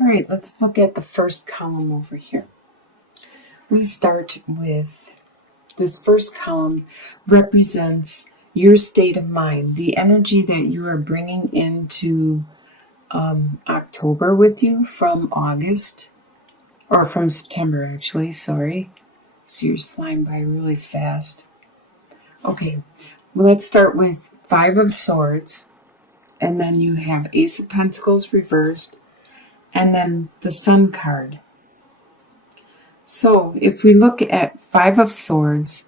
All right, let's look at the first column over here. We start with this first column represents your state of mind, the energy that you are bringing into October with you from August, or from September actually, sorry. So you're flying by really fast. Okay, well, let's start with Five of Swords, and then you have Ace of Pentacles reversed, and then the Sun card. So if we look at Five of Swords,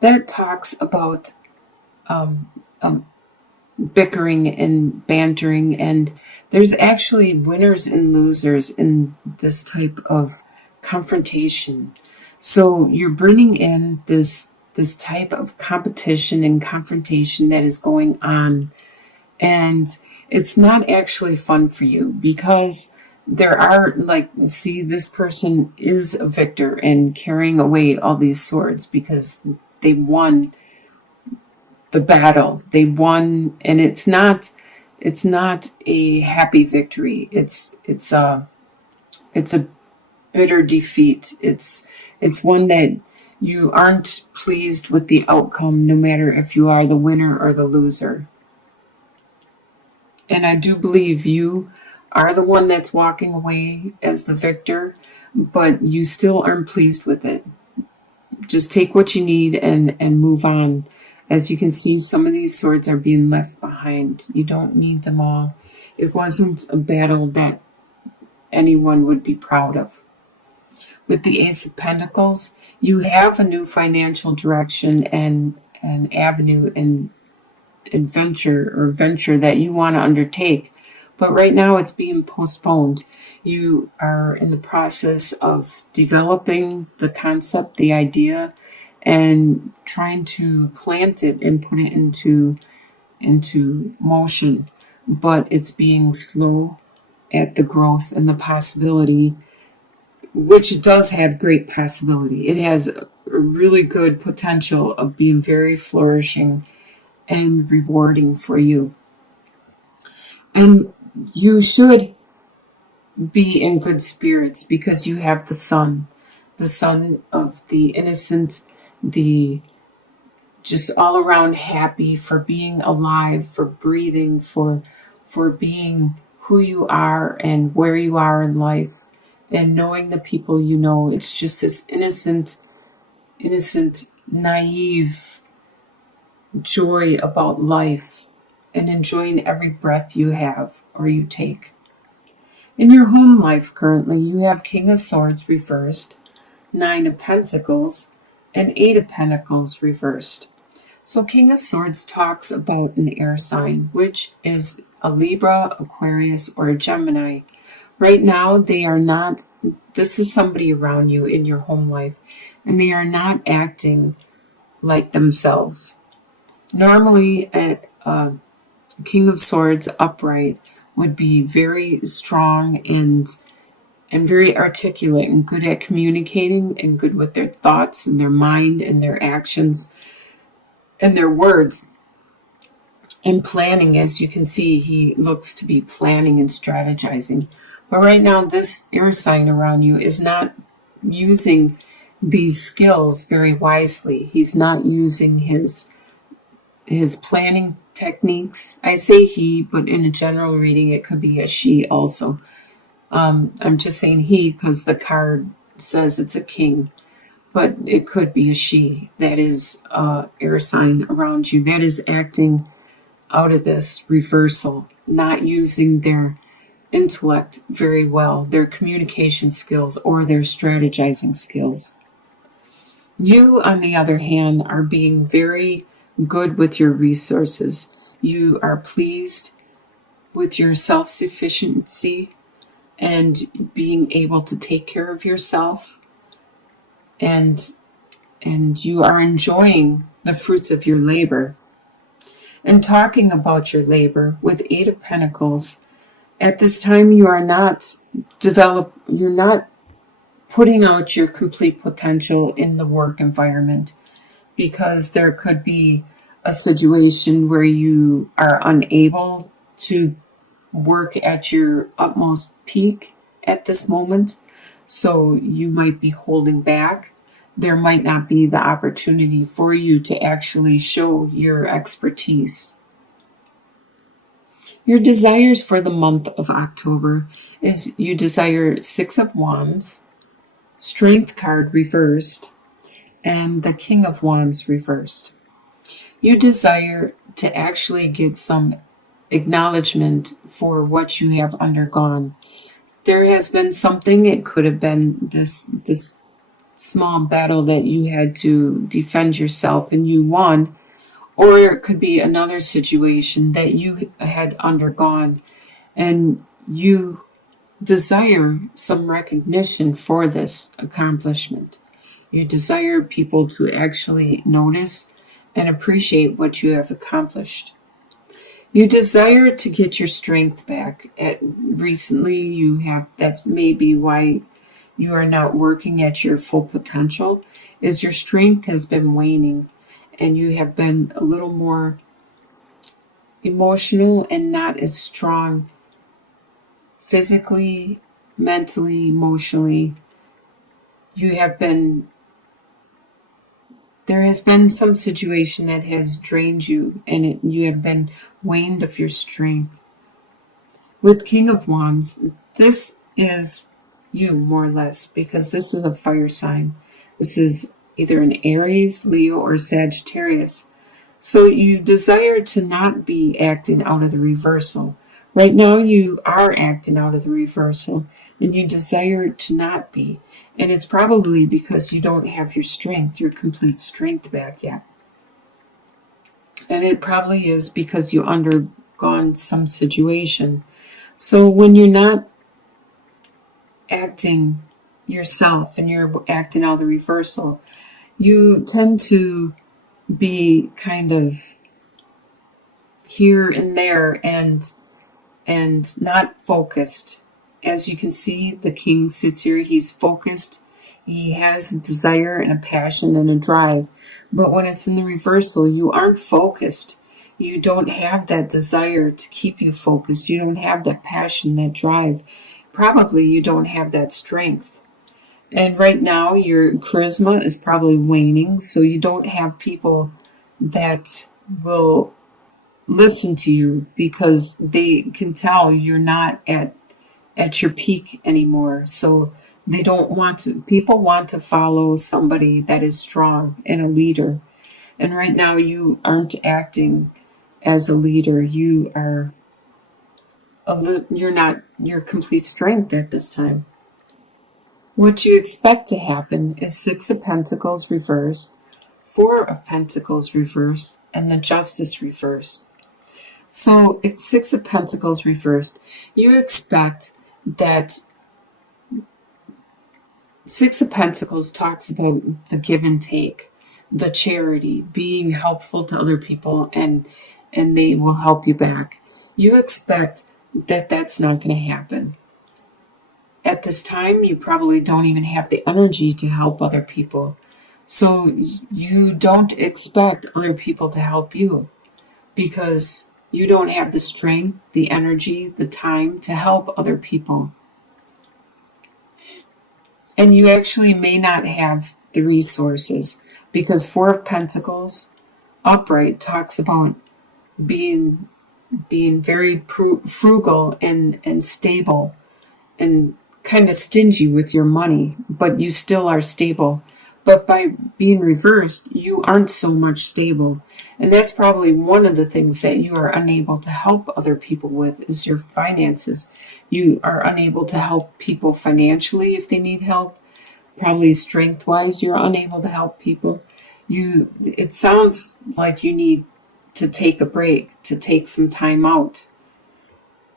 that talks about bickering and bantering, and there's actually winners and losers in this type of confrontation. So you're bringing in this type of competition and confrontation that is going on, and it's not actually fun for you because there are, like, see, this person is a victor and carrying away all these swords because they won the battle. They won, and it's not a happy victory. It's a bitter defeat. It's one that you aren't pleased with the outcome, no matter if you are the winner or the loser. And I do believe you are the one that's walking away as the victor, but you still aren't pleased with it. Just take what you need and move on. As you can see, some of these swords are being left behind. You don't need them all. It wasn't a battle that anyone would be proud of. With the Ace of Pentacles, you have a new financial direction and an avenue and venture that you want to undertake. But right now it's being postponed. You are in the process of developing the concept, the idea, and trying to plant it and put it into motion. But it's being slow at the growth and the possibility, which does have great possibility. It has a really good potential of being very flourishing and rewarding for you. And you should be in good spirits because you have the sun of the innocent, the just all around happy for being alive, for breathing, for being who you are and where you are in life, and knowing the people you know. It's just this innocent, naive joy about life and enjoying every breath you have or you take. In your home life currently, you have King of Swords reversed, Nine of Pentacles, and Eight of Pentacles reversed. So King of Swords talks about an air sign, which is a Libra, Aquarius, or a Gemini. Right now, they are not, this is somebody around you in your home life, and they are not acting like themselves. Normally, a King of Swords upright would be very strong and very articulate and good at communicating and good with their thoughts and their mind and their actions and their words and planning. As you can see, he looks to be planning and strategizing. But right now, this air sign around you is not using these skills very wisely. He's not using his planning techniques. I say he, but in a general reading, it could be a she also. I'm just saying he because the card says it's a king, but it could be a she that is air sign around you that is acting out of this reversal, not using their intellect very well, their communication skills or their strategizing skills. You, on the other hand, are being very good with your resources. You are pleased with your self-sufficiency and being able to take care of yourself, and you are enjoying the fruits of your labor. And talking about your labor with Eight of Pentacles, at this time you are not you're not putting out your complete potential in the work environment, because there could be a situation where you are unable to work at your utmost peak at this moment. So you might be holding back. There might not be the opportunity for you to actually show your expertise. Your desires for the month of October is you desire Six of Wands, Strength card reversed, and the King of Wands reversed. You desire to actually get some acknowledgement for what you have undergone. There has been something, it could have been this small battle that you had to defend yourself and you won, or it could be another situation that you had undergone and you desire some recognition for this accomplishment. You desire people to actually notice and appreciate what you have accomplished. You desire to get your strength back. Recently, you have, that's maybe why you are not working at your full potential, is your strength has been waning and you have been a little more emotional and not as strong physically, mentally, emotionally. There has been some situation that has drained you and you have been waned of your strength. With King of Wands, this is you more or less, because this is a fire sign. This is either an Aries, Leo, or Sagittarius. So you desire to not be acting out of the reversal. Right now you are acting out of the reversal and you desire to not be. And it's probably because you don't have your strength, your complete strength back yet. And it probably is because you undergone some situation. So when you're not acting yourself and you're acting out of the reversal, you tend to be kind of here and there and not focused. As you can see, the king sits here, he's focused, he has a desire and a passion and a drive. But when it's in the reversal, you aren't focused. You don't have that desire to keep you focused. You don't have that passion, that drive. Probably you don't have that strength. And right now your charisma is probably waning, so you don't have people that will listen to you because they can tell you're not at your peak anymore. So they don't want to, people want to follow somebody that is strong and a leader. And right now you aren't acting as a leader. You are you're not your complete strength at this time. What you expect to happen is Six of Pentacles reversed, Four of Pentacles reversed, and the Justice reversed. So it's Six of Pentacles reversed. You expect that Six of Pentacles talks about the give and take, the charity, being helpful to other people, and they will help you back. You expect that that's not going to happen. At this time, you probably don't even have the energy to help other people. So you don't expect other people to help you because you don't have the strength, the energy, the time to help other people. And you actually may not have the resources because Four of Pentacles upright talks about being very frugal and stable and kind of stingy with your money, but you still are stable. But by being reversed, you aren't so much stable. And that's probably one of the things that you are unable to help other people with is your finances. You are unable to help people financially if they need help. Probably strength-wise, you're unable to help people. It sounds like you need to take a break, to take some time out.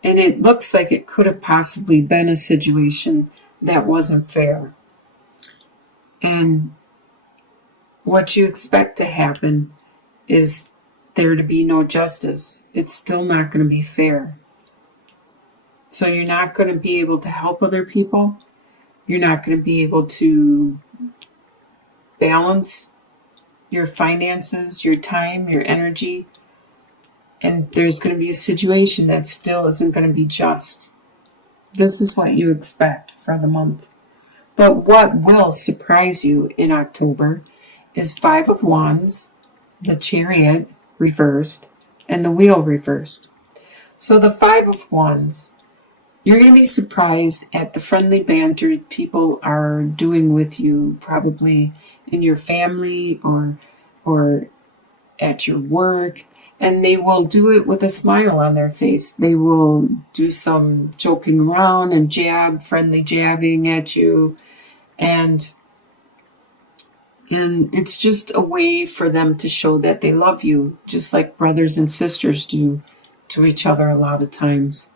And it looks like it could have possibly been a situation that wasn't fair. And what you expect to happen is there to be no justice. It's still not going to be fair. So you're not going to be able to help other people. You're not going to be able to balance your finances, your time, your energy. And there's going to be a situation that still isn't going to be just. This is what you expect for the month. But what will surprise you in October is Five of Wands, the Chariot reversed, and the Wheel reversed. So the Five of Wands, you're going to be surprised at the friendly banter people are doing with you, probably in your family or at your work, and they will do it with a smile on their face. They will do some joking around and friendly jabbing at you, and it's just a way for them to show that they love you, just like brothers and sisters do to each other a lot of times.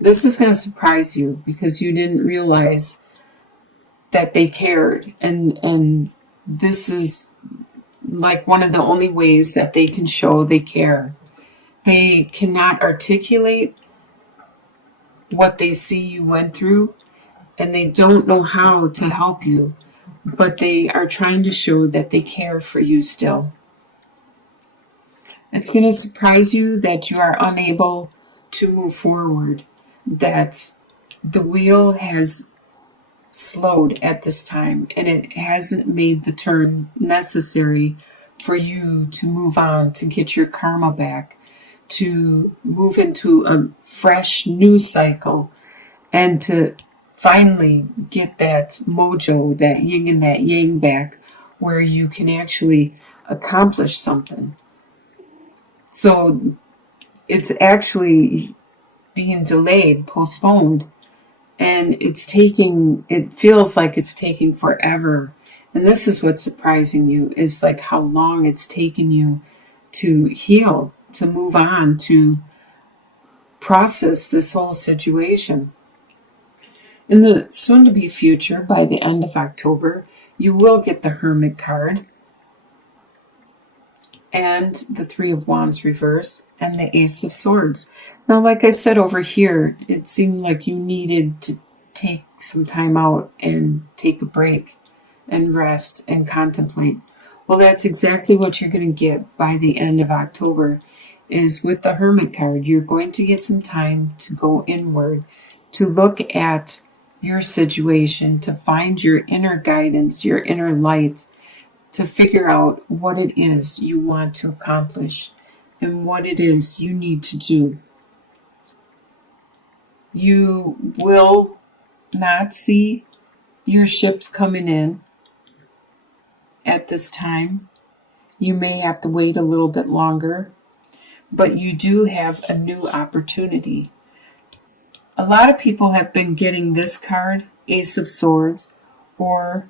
This is going to surprise you because you didn't realize that they cared, and this is like one of the only ways that they can show they care. They cannot articulate what they see you went through, and they don't know how to help you, but they are trying to show that they care for you still. It's going to surprise you that you are unable to move forward, that the wheel has slowed at this time and it hasn't made the turn necessary for you to move on, to get your karma back, to move into a fresh new cycle, and to finally get that mojo, that yin and that yang back, where you can actually accomplish something. So it's actually being delayed, postponed, and it feels like it's taking forever. And this is what's surprising you, is like how long it's taken you to heal, to move on, to process this whole situation. In the soon-to-be future, by the end of October, you will get the Hermit card and the Three of Wands reverse and the Ace of Swords. Now, like I said over here, it seemed like you needed to take some time out and take a break and rest and contemplate. Well, that's exactly what you're going to get by the end of October, is with the Hermit card. You're going to get some time to go inward, to look at your situation, to find your inner guidance, your inner light, to figure out what it is you want to accomplish and what it is you need to do. You will not see your ships coming in at this time. You may have to wait a little bit longer, but you do have a new opportunity. A lot of people have been getting this card, Ace of Swords or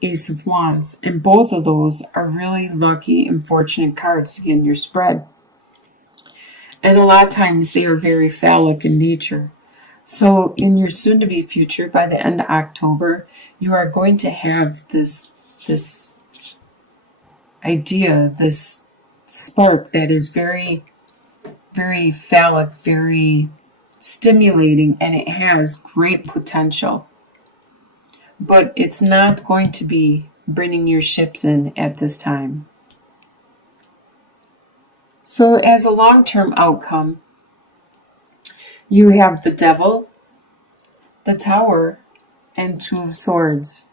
Ace of Wands, and both of those are really lucky and fortunate cards to get in your spread. And a lot of times they are very phallic in nature. So in your soon-to-be future, by the end of October, you are going to have this idea, this spark that is very, very phallic, very stimulating, and it has great potential. But it's not going to be bringing your ships in at this time. So as a long-term outcome, you have the Devil, the Tower, and Two of Swords.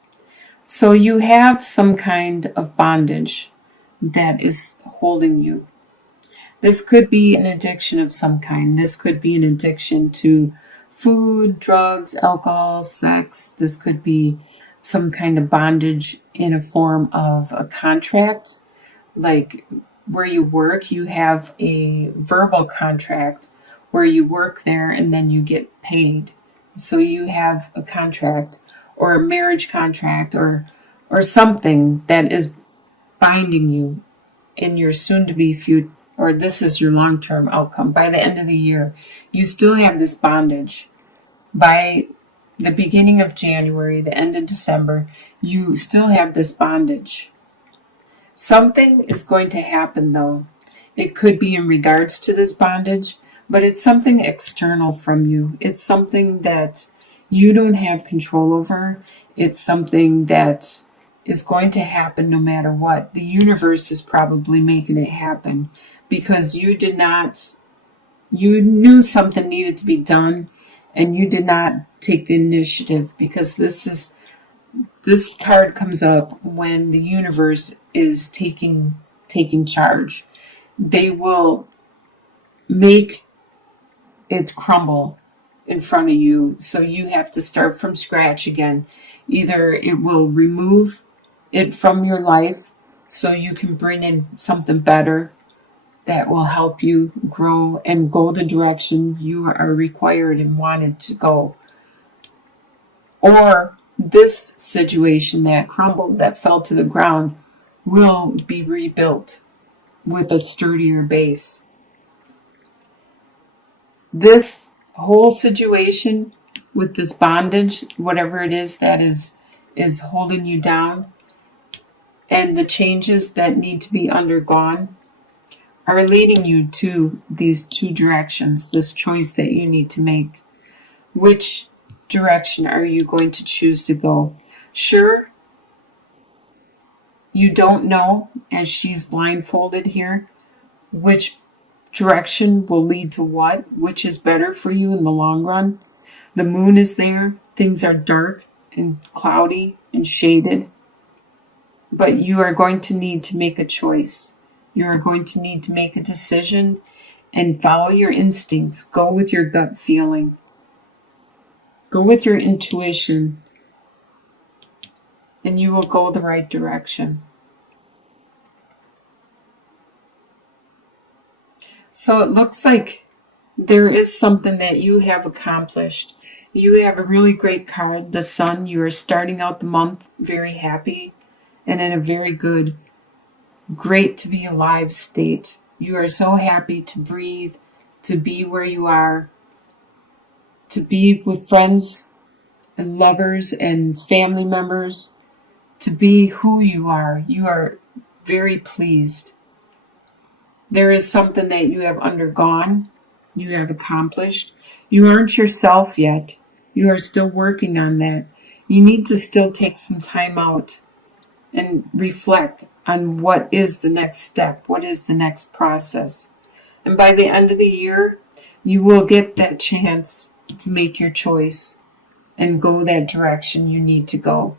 So you have some kind of bondage that is holding you. This could be an addiction of some kind. This could be an addiction to food, drugs, alcohol, sex. This could be some kind of bondage in a form of a contract. Like where you work, you have a verbal contract where you work there and then you get paid. So you have a contract or a marriage contract or something that is binding you in your soon-to-be future, or this is your long-term outcome. By the end of the year, you still have this bondage. By the beginning of January, the end of December, you still have this bondage. Something is going to happen, though. It could be in regards to this bondage, but it's something external from you. It's something that you don't have control over. It's something that is going to happen no matter what. The universe is probably making it happen because you knew something needed to be done, and you did not take the initiative, because this card comes up when the universe is taking charge. They will make it crumble in front of you, so you have to start from scratch again. Either it will remove it from your life so you can bring in something better that will help you grow and go the direction you are required and wanted to go. Or this situation that crumbled, that fell to the ground, will be rebuilt with a sturdier base. This whole situation with this bondage, whatever it is that is holding you down, and the changes that need to be undergone, are leading you to these two directions, this choice that you need to make. Which direction are you going to choose to go? Sure, you don't know, as she's blindfolded here, which direction will lead to what, which is better for you in the long run. The moon is there, things are dark and cloudy and shaded, but you are going to need to make a choice. You are going to need to make a decision and follow your instincts. Go with your gut feeling. Go with your intuition, and you will go the right direction. So it looks like there is something that you have accomplished. You have a really great card, the Sun. You are starting out the month very happy and in a very good, great to be alive state. You are so happy to breathe, to be where you are, to be with friends and lovers and family members, to be who you are. You are very pleased. There is something that you have undergone, you have accomplished. You aren't yourself yet. You are still working on that. You need to still take some time out and reflect on what is the next step, what is the next process. And by the end of the year, you will get that chance to make your choice and go that direction you need to go.